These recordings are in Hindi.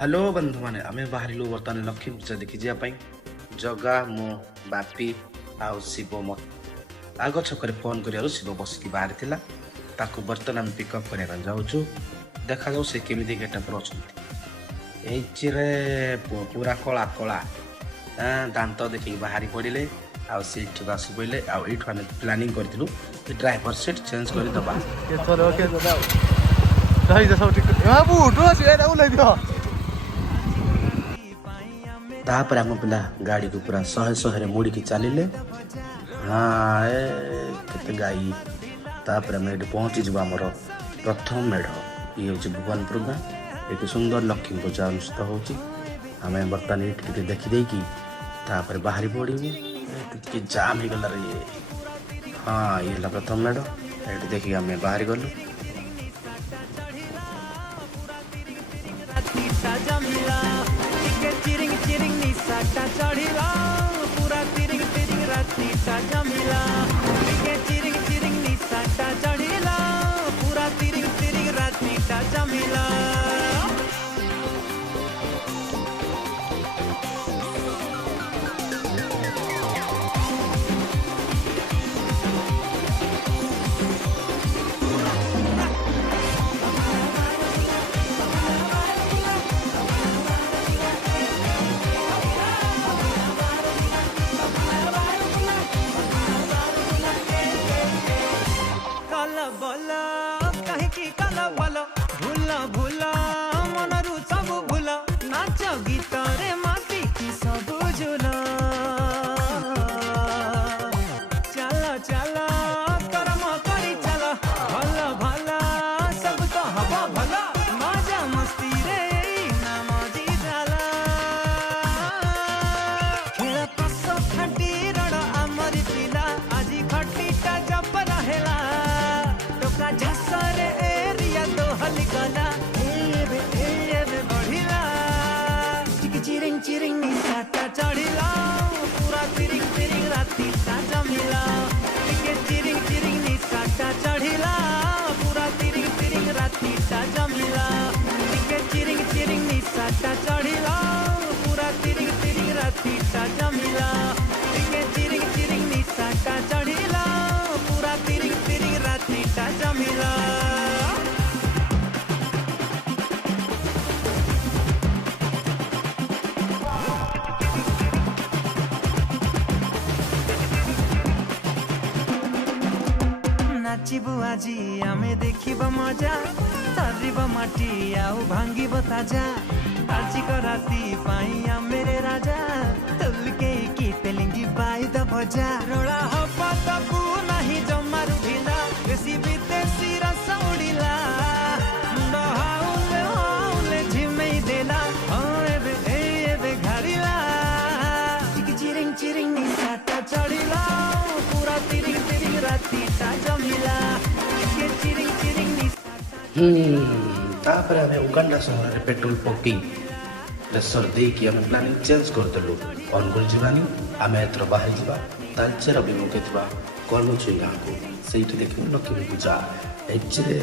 हेलो बंधु मैंने आम बाहर बर्तमान लक्ष्मी पूजा देखी जावाई जगा मो बापी आउ शिव मत आग छक फोन कर शिव बसिक बाहर था ताकू बर्तमान आम पिकअप करने जाऊँ देखा जाऊ से केमी गेटअप अच्छा पूरा कला कला दांत देखिए बाहरी पड़े आठ आसी पड़े आठ आम प्लानिंग करूँ ड्राइवर सीट चेंज करदे तापर आम पिला गाड़ी को पूरा शहे शहे मुड़ी की चलिले हाँ केते गाई तापर आम ये पहुँची जाव आमर प्रथम मेढ़ ये हूँ भुवनपुर गाँ ये सुंदर लक्ष्मी पूजा अनुष्ठित होची आम बर्तमान ये देखीदे कि तापर बाहरी पड़ू टे जाम हो गला ये हाँ ये प्रथम मेढ़ ये देखिए आम बाहरी गलु चिरिंग चिरिंग निशाटा चढ़िला पूरा तिरिंग तिरिंग रातीटा जमिला चिरिंग चिरिंग निशाटा चढ़िला पूरा तिरिंग तिरिंग रातीटा जमिला चिरिंग निशाटा चढ़िला पूरा तिरिंग तिरिंग रातीटा जमिला चिरिंग चिरिंग निशाटा चढ़िला पूरा तिरिंग तिरिंग रातीटा जमिला चिरिंग चिरिंग निशाटा चढ़िला पूरा तिरिंग तिरिंग रातीटा जमिला चिरिंग चिरिंग निशाटा चढ़िला पूरा तिरिंग तिरिंग रातीटा जमिला नाचिबु आजी आमे देखिब मजा तारिब माटी आउ भांगिब ताजा आजी को राती पाई मेरे राजा तुलके की तेलिंगी बाई द भजा रोड़ा हपा तबु नहीं जमारु ढिला देसी विदेशी रस उड़िला मुंडा हाउले हाउले झिमेई देला एबे घाड़िला चिरिंग चिरिंग निशाटा चढ़िला पूरा तिरिंग तिरिंग रातीटा जमिला चिरिंग चिरिंग तापर आम उगांडा सहर में पेट्रोल पकई प्रेसर देकी आम प्लानिंग चेंज करदेलु अनुगुल जीवानी आम एथर बाहर जावा तालचेर अभिमुखे थी कलमुछुई गाँ को से देखिए लक्ष्मी पूजा एचरे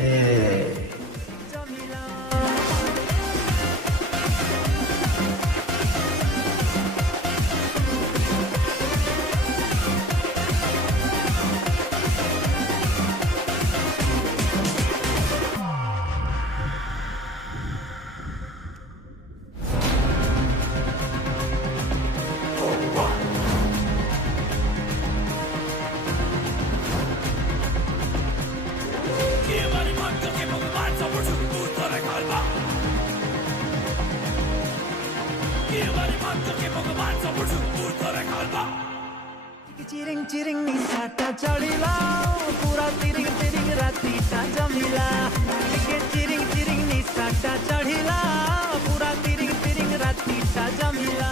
चिरिंग चिरिंग निशाटा चढ़िला पूरा तिरिंग तिरिंग रातीटा जमिला चिरिंग चिरिंग निशाटा चढ़िला पूरा तिरिंग तिरिंग रातीटा जमिला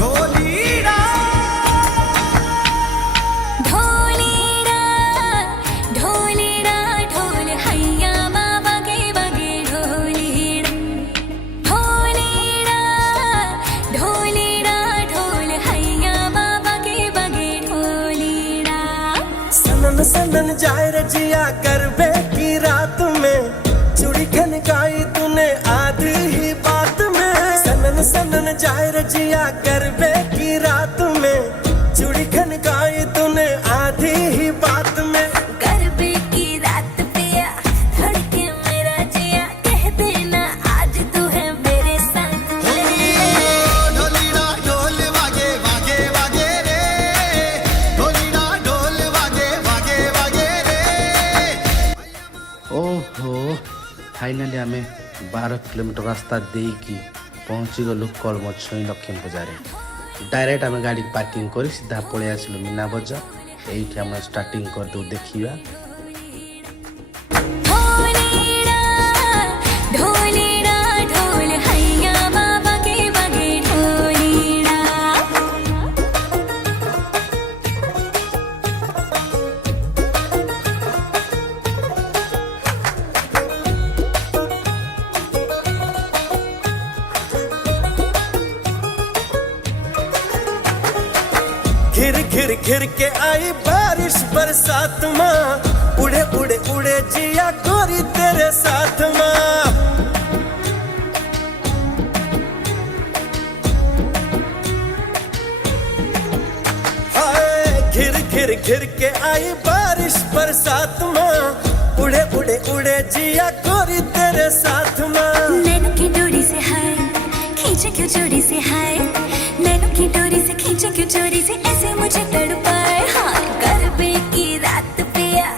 ढोलीड़ा सनन जाए रे जिया करबे की रात में चूड़ी खनकाई तूने आधी ही बात में सनन सनन जाए रे जिया करबे की रात में चूड़ी खनकाई तूने आधी ही बात में करबे की रात पिया धड़के मेरा जिया कह देना आज तू है मेरे संग ढोलीना ढोल वागे वागे वागे रे ढोलीना ढोल वागे वागे वागे रे ओहो फाइनाली आम 12 किलोमीटर रास्ता देकी पहुँची गलु कलम छई लक्ष्मी पूजारे डायरेक्ट आम गाड़ी पार्किंग कर सीधा पलि आसलु मीना बजार ये आम स्टार्टिंग करदे देखा ढोलीना ढोलीना ढोल हैया बाबा के बगे ढोलीना घिर घिर घिर के आई बारिश बरसात माँ उड़े उड़े उड़े जिया गोरी तेरे साथ माँ हाय घिर घिर घिर के आई बारिश बरसात माँ उड़े उड़े उड़े जिया गोरी तेरे साथ माँ नैनों की डोरी से हाय खींचे क्यों चोरी से हाय नैनों की डोरी से खींचे क्यों चोरी से ऐसे मुझे तड़पाए हाँ करबे की रात पिया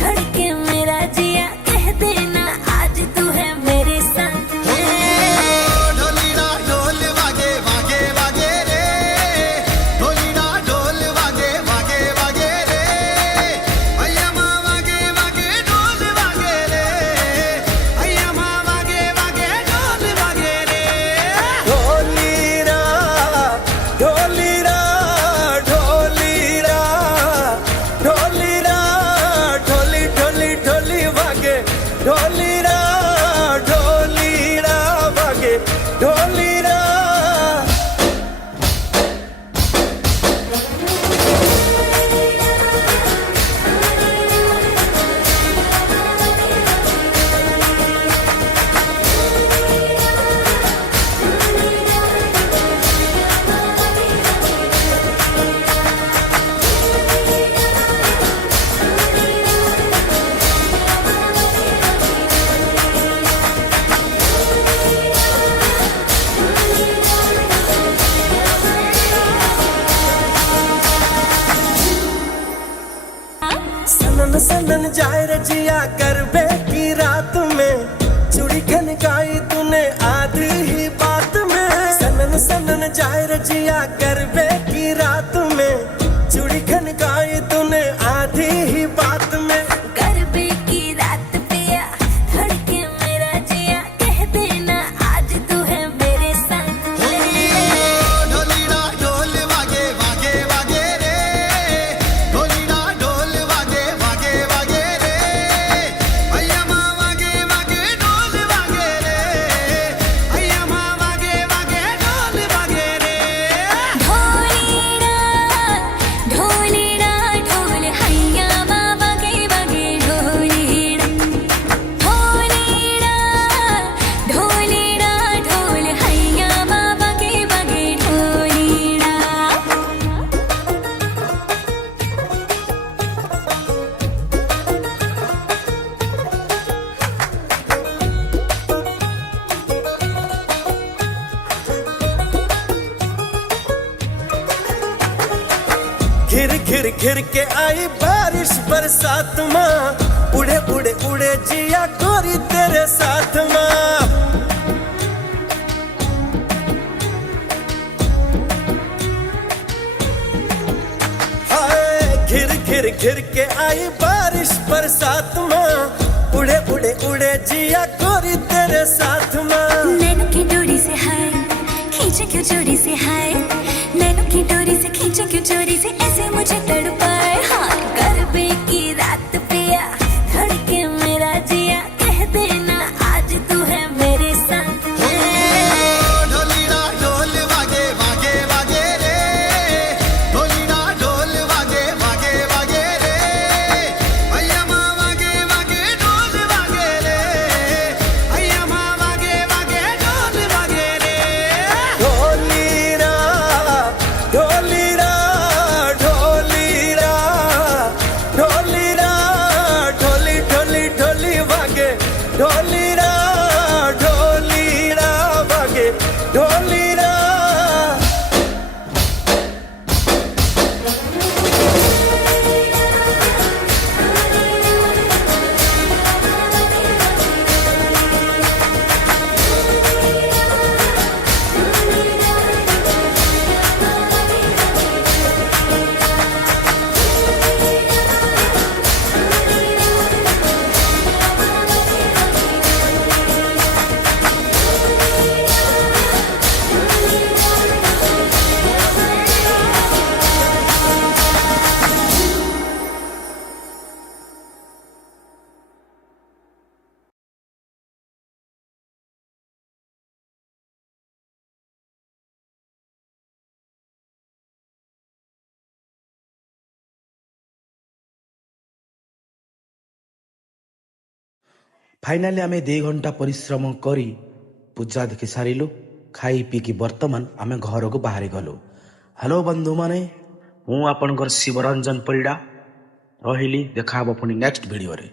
धड़के मेरा जिया कह देना आज तू है मेरे संग ढोलीना ढोल वागे वागे वागे रे ढोलीना ढोल वागे वागे वागे रे अय्या माँ वागे वागे ढोल वागे रे अय्या माँ वागे वागे ढोल वागे रे ढोलीरा ढोलीरा ढोलीरा ढोलीरा ढोली ढोली ढोली वागे ढोलीरा ढोलीरा वागे ढोलीरा सनन सनन जाए रे जिया करबे की रात में चूड़ी खनकाई तूने आधी ही बात में सनन सनन जाए रे जिया करबे की रात में चूड़ी खनकाई तूने आधी ही बात में करबे की रात पिया धड़के मेरा जिया कह देना आज तू है मेरे संग ढोलीना ढोल वागे वागे वागे रे ढोलीना ढोल वागे वागे वागे रे अय्या माँ वागे वागे ढोल वागे रे अय्या माँ वागे वागे ढोल वागे रे ढोलीना ढोलीना ढोल हैया बाबा के बगे ढोलीना ढोलीना ढोलीना ढोल हैया बाबा के बगे ढोलीना घिर घिर घिर के आई बारिश बरसात माँ उड़े उड़े उड़े जिया गोरी तेरे साथ माँ हाय घिर घिर घिर के आई बारिश बरसात माँ उड़े उड़े उड़े जिया गोरी तेरे साथ माँ नैनों की डोरी से हाय खींचे क्यों चोरी से हाय नैनों की डोरी से खींचे क्यों चोरी से ऐसे मुझे तड़पाए हाँ करबे की रात पिया धड़के मेरा जिया कह देना आज तू है मेरे संग ढोलीना ढोल वागे वागे वागे रे ढोलीना ढोल वागे वागे वागे रे फाइनाली आम 2 घंटा परिश्रम करी पूजा देखि सारिलु खाई पीकी वर्तमान आम घर को बाहरी गलु। हेलो बंधु माने हूँ आपणकर शिवरंजन परिड़ा रही देखा पुणी नेक्स्ट वीडियो रे।